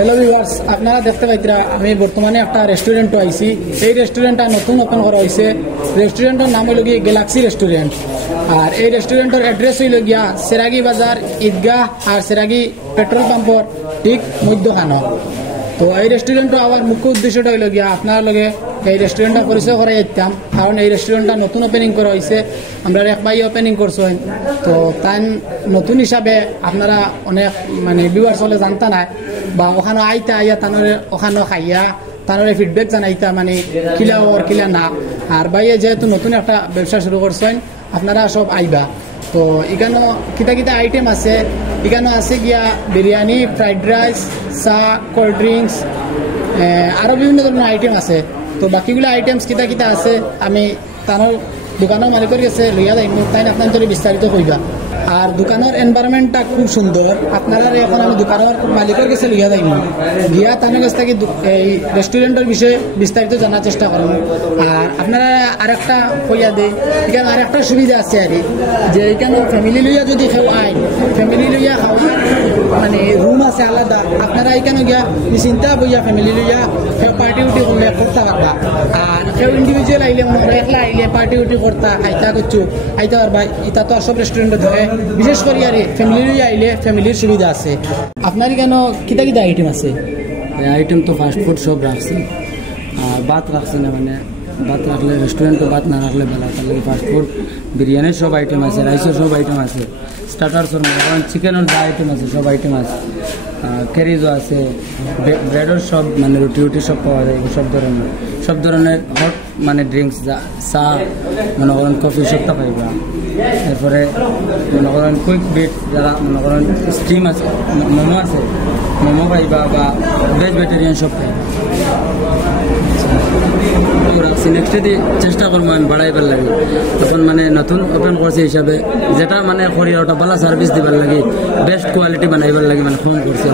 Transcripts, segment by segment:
Hello viewers, আপনারা দেখতে পাইতরা আমি বর্তমানে একটা রেস্টুরেন্টে আইছি। এই রেস্টুরেন্টটা নতুন ওপেন করা হয়েছে। রেস্টুরেন্টের নাম হইল গিয়ে গ্যালাক্সি রেস্টুরেন্ট। আর এই রেস্টুরেন্টের অ্যাড্রেস হইল গিয়া সেরাগি বাজার ঈদগাহ আর সেরাগি পেট্রোল পাম্পর ঠিক মধ্যখানো। তো এই রেস্টুরেন্টটা আমার মুখ্য উদ্দেশ্যটা হইল গিয়া আপনার লগে এই রেস্টুরেন্টটা পরিচয় করাই যেতাম, কারণ এই রেস্টুরেন্টটা নতুন ওপেনিং করা হয়েছে। আমরা এক ভাই ওপেনিং করছেন, তো তাই নতুন হিসাবে আপনারা অনেক মানে ভিউয়ার্স হলে জানতা না বা ওখানে আইতা আইয়া তানরে ওখানে খাইয়া তানরে ফিডব্যাক জানাইতা মানে কিলা ওর কিলা না। আর ভাইয়ে যেহেতু নতুন একটা ব্যবসা শুরু করছেন, আপনারা সব আইবা। তো এখানে কিতা কিতা আইটেম আছে, এখানে আছে গিয়া বিরিয়ানি, ফ্রাইড রাইস, চা, কোল্ড ড্রিঙ্কস, আরও বিভিন্ন ধরনের আইটেম আছে। তো বাকিগুলো আইটেমস কিতা কিতা আছে আমি তানোর দোকানের মালিকের কাছে লইয়া যাই, তাই আপনার বিস্তারিত কইবা। আর দোকানের এনভায়রনমেন্টটা খুব সুন্দর। আপনারা এখন আমি দোকানের মালিকের কাছে লইয়া যাই, গিয়া তাদের কাছ থেকে এই রেস্টুরেন্টের বিষয়ে বিস্তারিত জানার চেষ্টা করবো। আর আপনারা আরেকটা কইয়া দেয়, এখানে আরেকটা সুবিধা আছে আর যে এখানে ফ্যামিলি লইয়া যদি খাওয়াই, ফ্যামিলি লইয়া খাওয়ার মানে রুম আছে আলাদা। আপনারা এখানে গিয়া চিন্তা বইয়া ফ্যামিলি লইয়া পার্টি উটি করলে করতে পারবা। আর কেউ ইন্ডিভিজুয়াল আইলে একলা আইলে পার্টি উটি করতা আইতা করছো আইতা পারবা। এটা তো সব রেস্টুরেন্টে ধরে, বিশেষ করে আর ফ্যামিলি লইয়া আইলে ফ্যামিলির সুবিধা আছে। আপনার কেন কিতা কিতা আইটেম আছে? আইটেম তো ফাস্টফুড সব রাখছি, আর ভাত রাখছি না, মানে ভাত রাখলে রেস্টুরেন্টে ভাত না রাখলে ভালো। তার লাগে ফাস্টফুড বিরিয়ানির সব আইটেম আছে, রাইসের সব আইটেম আছে, স্টার্টার্সের মনে চিকেনের যা আইটেম আছে সব আইটেম আছে, ক্যারিজও আছে, ব্রেডের সব মানে রুটি সব পাওয়া যায়। সব ধরনের হট মানে ড্রিঙ্কস, চা মনে করেন কফি সবটা পাইবা। এরপরে মনে করেন কুইক বিট যারা মনে করেন স্টিম আছে, মোমো আছে, মোমো পাইবা বা ভেজ ভেজিটেরিয়ান সব পাইবা। নেক্সট ডে চেষ্টা করবো আমি বাড়াইবার লাগে, তখন মানে নতুন ওপেন করছে হিসাবে যেটা মানে করি ওটা ভালো সার্ভিস দিবার লাগে, বেস্ট কোয়ালিটি বানাইবার লাগে, মানে ফোন করছে।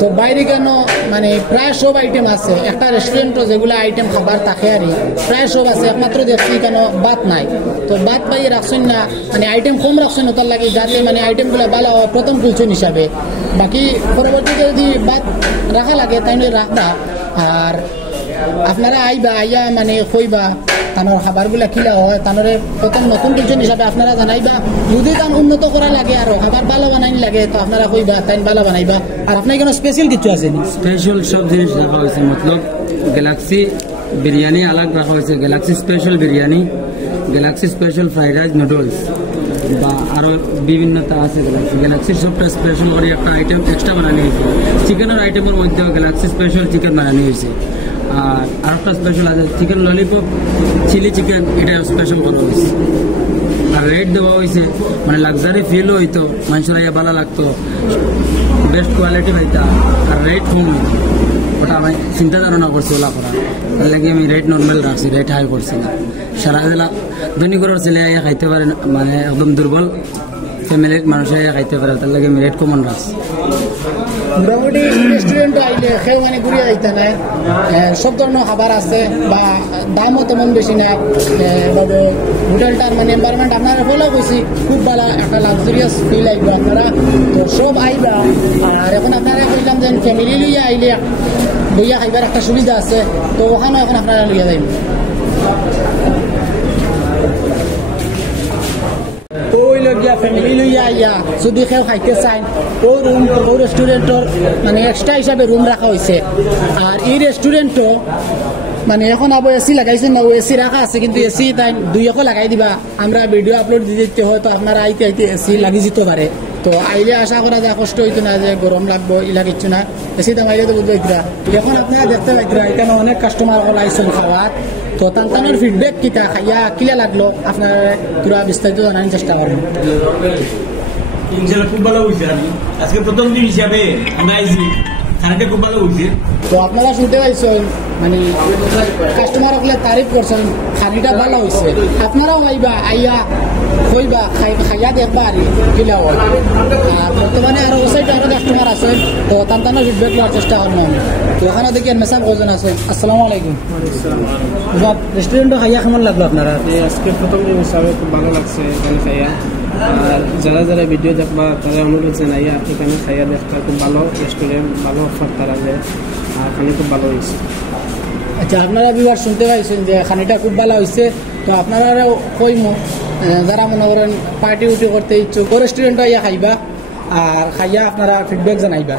তো বাইরে কেন মানে প্রায় সব আইটেম আছে। একটা রেস্টুরেন্টও যেগুলো আইটেম খাবার থাকে আর প্রায় সব আছে, একমাত্র দেখছি কেন ভাত নাই। তো ভাত পাইয়ে রাখছেন না, মানে আইটেম কম রাখছেন ওটার লাগে যাতে মানে আইটেমগুলো ভালো হয় প্রথম কুলছেন হিসাবে। বাকি পরবর্তীতে যদি ভাত রাখা লাগে তাই রাখবা। আর আপনারা আইবা আইয়া মানে কইবা তানোর খাবারগুলা কিলা হয়, তানোরে প্রথম নতুন কিচেন হিসাবে আপনারা জানাইবা। যদি তান উন্নত করা লাগে আর খাবার ভালো বানাইনি লাগে তো আপনারা কইবা তাই ভালো বানাইবা। আর আপনার কোনো স্পেশাল কিছু আছে? স্পেশাল সব জিনিস রাখা হয়েছে, মতলব গ্যালাক্সি বিরিয়ানি আলাগ রাখা হয়েছে, Galaxy special biryani, Galaxy special fried rice, noodles বা আরও বিভিন্নতা আছে। গ্যালাক্সির সবটা স্পেশাল করে একটা আইটেম এক্সট্রা বানানো হয়েছে। চিকেনের আইটেমের মধ্যেও গ্যালাক্সি স্পেশাল চিকেন বানানো হয়েছে। আর আরেকটা স্পেশাল আছে চিকেন ললিপপ, চিলি চিকেন, এটা স্পেশাল করা হয়েছে। আর রেট দেওয়া হয়েছে মানে লাক্সারি ফিলও হইতো, মানুষের আইয়া ভালো লাগতো, বেস্ট কোয়ালিটি পাইতা। আর রেট কম, ওটা আমি চিন্তা ধারণা করছি ওলা করা, তার লাগে আমি রেট নর্মাল রাখছি, রেট হাই করছি না। সারা জেলা ধনী করার ছেলে আইয়া খাইতে পারে, মানে একদম দুর্বল ফ্যামিলির মানুষ আইয়া খাইতে পারে, তার লাগে আমি রেট কমন রাখছি। মোটামুটি রেস্টুরেন্টে আইলে খেয়ে মানে ঘুরিয়ে যাইতে নাই, সব ধরনের খাবার আছে বা দামও তেমন বেশি নাই। হোটেলটার মানে এনভায়রনমেন্ট আপনারা ফলো করছি, খুব ভালো একটা লাক্সারিয়াস ফিল আইব আপনারা। তো সব আইবা। আর এখন আপনারা কইলাম যে ফ্যামিলি লইয়া আইলে লইয়া খাইবার একটা সুবিধা আছে, তো ওখানেও এখন আপনারা লইয়া যাইব। ফ্যামিলি লইয়া আইয়া যদি কেউ খাইতে চান ও রুম ও রেস্টুরেন্টর মানে এক্সট্রা হিসাবে রুম রাখা হয়েছে। আর এই রেস্টুরেন্টও মানে এখন আবার এসি লাগাইছেন না, ও এসি রাখা আছে, কিন্তু এসি তাই দুইকে লাগাই দিবা। আমরা ভিডিও আপলোড দিয়ে দিতে হয়তো আপনারা আইতে আইতে এসি লাগি যেতে পারে। তো আইলে আশা করা যায় কষ্ট হইতো না যে গরম লাগবো ইলা কিচ্ছু না, এসি দামাইলে তো বুঝবো। এখন আপনারা দেখতে পাইতরা এখানে অনেক কাস্টমার আইসেন খাওয়ার। তো তার ফিডব্যাক কিতা খাইয়া কিলা লাগলো আপনারা পুরা বিস্তারিত জানার চেষ্টা করবেন। ইনশাআল্লাহ খুব ভালো হয়েছে। আজকে প্রথম দিন হিসাবে আমরা আইছি, খানাটা খুব ভালো হয়েছে। তো আপনারা শুনতে পাইছেন মানে কাস্টমার হলে তারিফ করছেন, খানিটা ভালো হয়েছে। আপনারাও আইবা আইয়া কইবা খাইয়া দেখবা আর কিলা হয়। আর বর্তমানে আরো ওসাইড আরো কাস্টমার আছেন, তো তার ফিডব্যাক নেওয়ার চেষ্টা করলাম। তো এখানে দেখি মেসাব কজন আছেন। আসসালামু আলাইকুম। রেস্টুরেন্টে খাইয়া কেমন লাগলো আপনারা? আজকে প্রথম দিন হিসাবে খুব ভালো লাগছে এখানে খাইয়া। আর যারা যারা ভিডিও দেখবা তারা অনুরোধ জানাইয়া এখানে খাইয়া দেখতে খুব ভালো রেস্টুরেন্ট, ভালো অফার তারা দেয় আর এখানে খুব ভালো হয়েছে। আচ্ছা, আপনারা বিবার শুনতে পাইছেন যে খানিটা খুব ভালো হয়েছে, তো আপনারাও কইমো যারা মনে করেন পার্টি উটি করতে ইচ্ছুক রেস্টুরেন্টে ইয়া খাইবা আর খাইয়া আপনারা ফিডব্যাক জানাইবা।